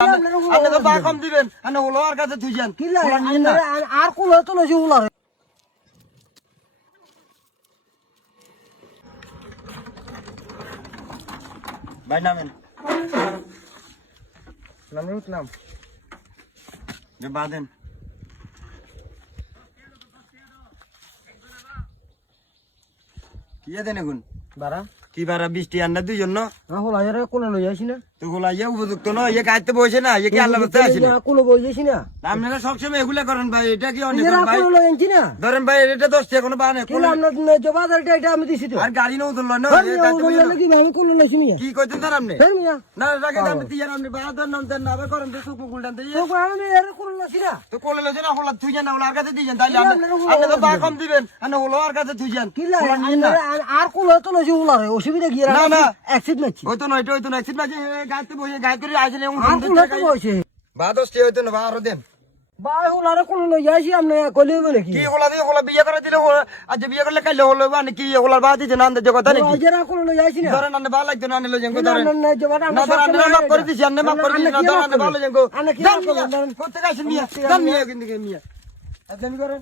আপনি তো বা কম দিবেন আপনি হলো আর কাছে থুইছেন আর কোন তো লইছি উলার ভাই নামেন নামে উঠলাম যে বাঁধেন কি দেন এখন বারা কি বারা বৃষ্টি আন্না দুইজন না হলাইরে কোন লই আইছি না তো হলা ইয়ে উপযুক্ত না ইয়ে গাইতে বসে না ইয়ে কি আল্লাহ রাস্তা আছে কোন বই যাইছি না আপনারা সবসময় এগুলা করেন ভাই এটা কি অনেক এরা ভাই কোন লই আইছি না ধরেন ভাই এটা 10 টাকা কোনো বানে কোন আপনার জবাদারটা এটা আমি দিছি তো আর গাড়ি নাও তুললো না কি আমি কোন লইছি মিয়া কি কইতেন স্যার আপনি হ্যাঁ মিয়া না রাখে আপনি তিয়ার আপনি বাহাদুর নাম দেন না আবার করেন তো সুকু গুলটান দিয়ে তো আমি এর কোন লইছি না তো কোলে লজে না হলা তুই না হলা আর কাছে দিয়েন তাইলে আপনি তো বা কম দিবেন আপনি হলো আর কাছে তুইছেন কি আর কোন তো লইছি উলারে অসুবিধা কি না না অ্যাক্সিড নাকি ওই তো এক্সিট মাঝে গাইতে বসে গাই করে আইছেন আর কোন তো বইছে বা 10 টাকা হইতো না বা আরো দেন বাই উলারে কোন লই যাইছি আপনি কইলে নাকি কি হলা দিয়ে হলা বিয়ে করে দিলে আজ বিয়ে করলে কাইলে হলো মানে কি হলার বা দিতে না আনতে কথা নাকি এরা কোন লই যাইছি না ধরেন আপনি ভালো লাগতো না আনলে লজেন কো ধরেন না জবাদ না ধরেন আপনি মাফ করে দিছি আপনি মাফ করে দিছি না ধরেন আপনি ভালো লজেন কো আনা কি কোথা কাছেন মিয়া জান মিয়া কিন্তু মিয়া আপনি করেন